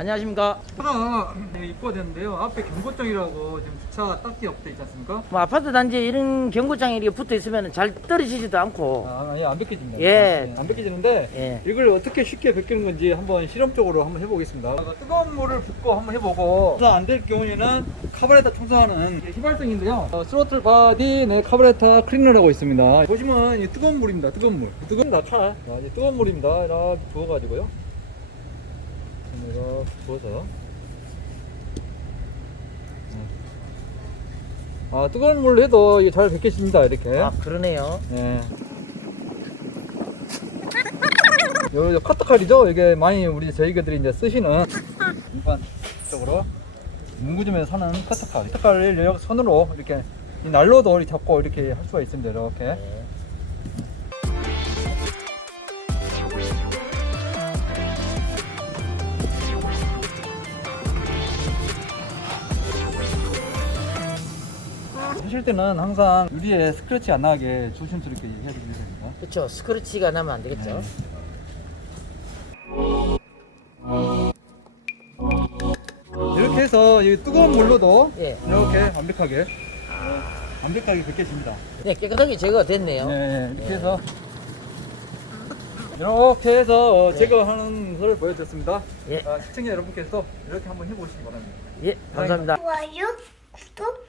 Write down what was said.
안녕하십니까. 하나 되게 입고가 되는데요. 앞에 경고장이라고 지금 주차 딱지 없대 있지 않습니까? 뭐 아파트 단지에 이런 경고장이 이렇게 붙어 있으면 잘 떨어지지도 않고. 아, 아니 안 벗겨집니다. 예. 네, 안 벗겨지는데 예. 이걸 어떻게 쉽게 벗기는 건지 한번 실험적으로 한번 해보겠습니다. 뜨거운 물을 붓고 한번 해보고 안 될 경우에는 카바레타 청소하는 휘발성인데요. 어, 스로틀 바디 네 카바레타 클리너라고 있습니다. 보시면 이 뜨거운 물입니다. 뜨거운 물. 뜨거운. 자, 이제 뜨거운 물입니다. 이렇게 부어가지고요. 부어서. 아 뜨거운 물로 해도 이게 잘 벗겨집니다. 이렇게. 아, 그러네요. 예. 요 커터칼이죠. 이게 많이 우리 저희들이 이제 쓰시는 일반적으로 문구점에서 사는 커터칼. 커터칼을 이렇게 손으로 이렇게 이 난로도 이렇게 잡고 이렇게 할 수가 있습니다. 이렇게. 네. 하실 때는 항상 유리에 스크래치 안 나게 조심스럽게 해야 됩니다. 그렇죠. 스크래치가 나면 안 되겠죠. 이렇게 해서 이 뜨거운 물로도 예. 이렇게 완벽하게 완벽하게 벗겨집니다. 네, 깨끗하게 제거가 됐네요. 네, 이렇게 예. 해서 이렇게 해서 어, 네. 제거하는 것을 보여드렸습니다. 예. 아, 시청자 여러분께서 이렇게 한번 해보시기 바랍니다. 예, 감사합니다. 좋아요, 구독.